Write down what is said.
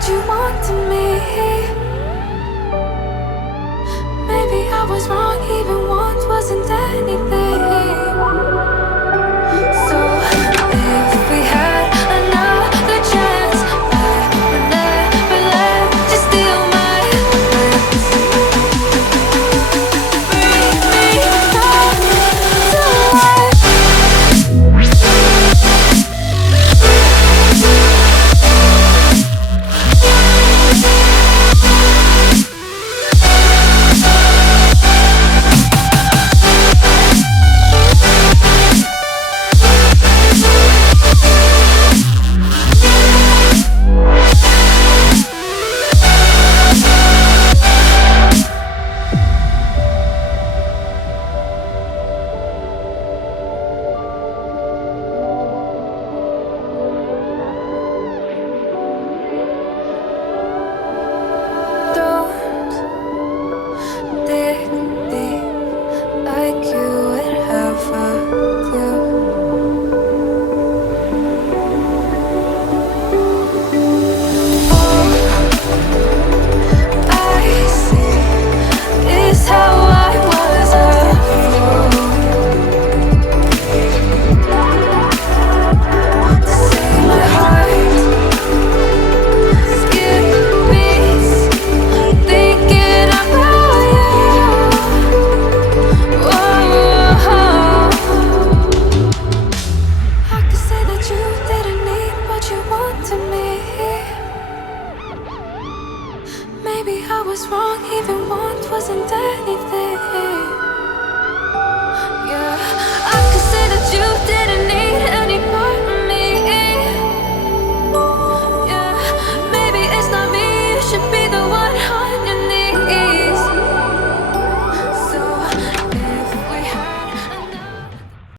what you want to me. Maybe I was wrong, even once wasn't anything. So if we had another chance, I would never let you steal my lips. Bring me back to life. Like you would have a clue. All I see is how I was a fool to see my heart skip beats thinking about you. I could say that you didn't need what you want to me. Maybe I was wrong, even once.